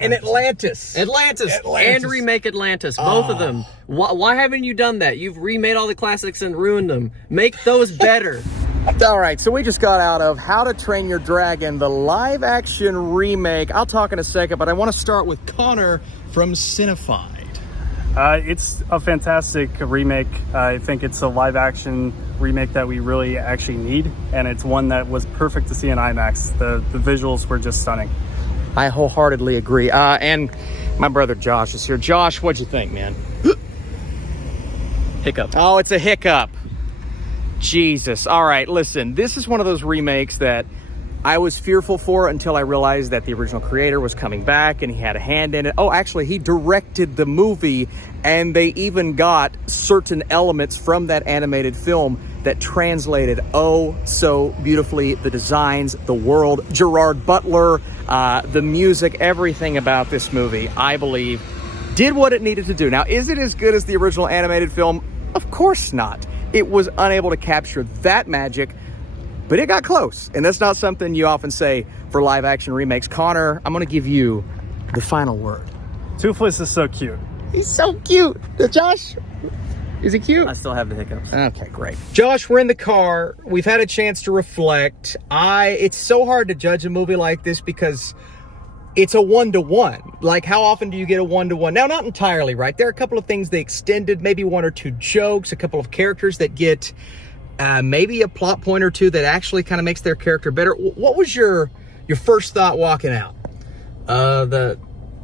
and Atlantis. Atlantis. And remake Atlantis. Both of them. Why haven't you done that? You've remade all the classics and ruined them. Make those better. All right, so we just got out of How to Train Your Dragon, the live-action remake. I'll talk in a second, but I want to start with Connor from Cinefied. It's a fantastic remake. I think it's a live-action remake that we really actually need, and it's one that was perfect to see in IMAX. The visuals were just stunning. I wholeheartedly agree. And my brother Josh is here. Josh, what'd you think, man? Hiccup. Oh, it's a hiccup. Jesus. All right, listen, this is one of those remakes that I was fearful for until I realized that the original creator was coming back and he had a hand in it. Oh, actually, he directed the movie, and they even got certain elements from that animated film that translated so beautifully. The designs, the world, Gerard Butler, the music, everything about this movie, I believe, did what it needed to do. Now, is it as good as the original animated film? Of course not. It was unable to capture that magic, but it got close. And that's not something you often say for live action remakes. Connor, I'm going to give you the final word. Toothless is so cute. He's so cute. Josh, is he cute? I still have the hiccups. Okay, great. Josh, we're in the car. We've had a chance to reflect. It's so hard to judge a movie like this because it's a 1-to-1. Like, how often do you get a 1-to-1? Now, not entirely, right? There are a couple of things they extended, maybe one or two jokes, a couple of characters that get maybe a plot point or two that actually kind of makes their character better. What was your first thought walking out?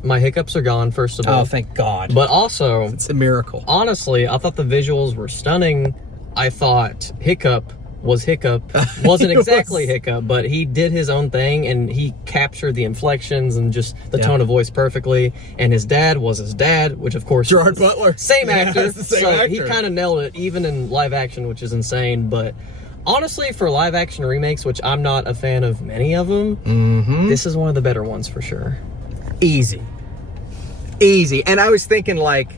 My hiccups are gone, first of all. Oh, thank God. But also, it's a miracle. Honestly, I thought the visuals were stunning. I thought Hiccup was Hiccup. Wasn't exactly Hiccup, but he did his own thing, and he captured the inflections and just the tone of voice perfectly. And his dad was his dad, which of course Gerard Butler, same actor. It's the same actor. He kind of nailed it, even in live action, which is insane. But honestly, for live action remakes, which I'm not a fan of many of them, this is one of the better ones for sure. Easy. And I was thinking, like,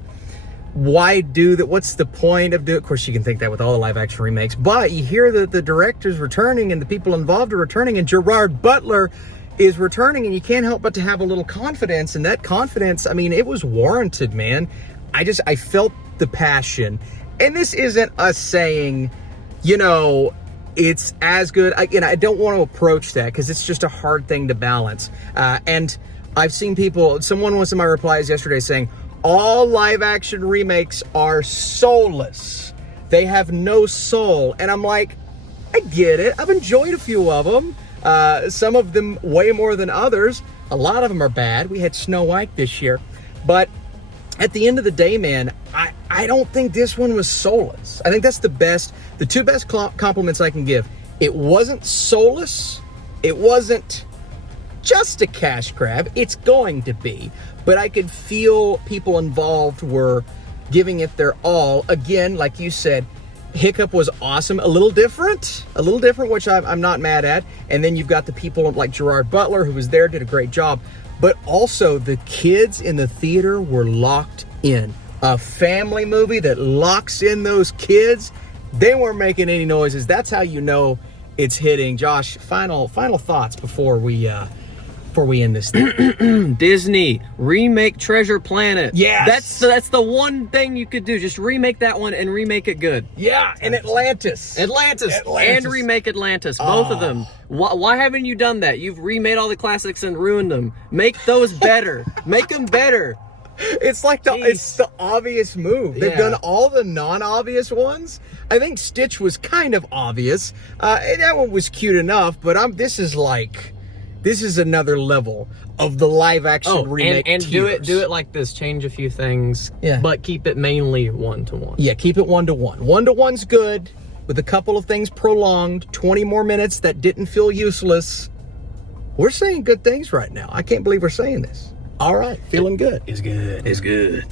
why do that? What's the point of doing? Of course, you can think that with all the live action remakes, but you hear that the director's returning and the people involved are returning, and Gerard Butler is returning, and you can't help but to have a little confidence. And that confidence, I mean, it was warranted, man. I felt the passion. And this isn't us saying, it's as good. I don't want to approach that because it's just a hard thing to balance. And I've seen someone was in my replies yesterday saying, all live action remakes are soulless. They have no soul. And I'm like, I get it. I've enjoyed a few of them. Some of them way more than others. A lot of them are bad. We had Snow White this year. But at the end of the day, man, I don't think this one was soulless. I think that's the two best compliments I can give. It wasn't soulless. It wasn't just a cash grab. It's going to be. But I could feel people involved were giving it their all. Again, like you said, Hiccup was awesome. A little different, which I'm not mad at. And then you've got the people like Gerard Butler, who was there, did a great job. But also the kids in the theater were locked in. A family movie that locks in those kids. They weren't making any noises. That's how you know it's hitting. Josh, final thoughts before we end this thing. Disney, remake Treasure Planet. Yes. That's the one thing you could do. Just remake that one and remake it good. Yeah, and Atlantis. And remake Atlantis. Both of them. Why haven't you done that? You've remade all the classics and ruined them. Make those better. Make them better. It's like it's the obvious move. They've done all the non-obvious ones. I think Stitch was kind of obvious. And that one was cute enough, but this is another level of the live action remake. And do it like this. Change a few things. Yeah. But keep it mainly 1-to-1. Yeah, keep it 1-to-1. 1-to-1's good, with a couple of things prolonged, 20 more minutes that didn't feel useless. We're saying good things right now. I can't believe we're saying this. All right, feeling good. It's good.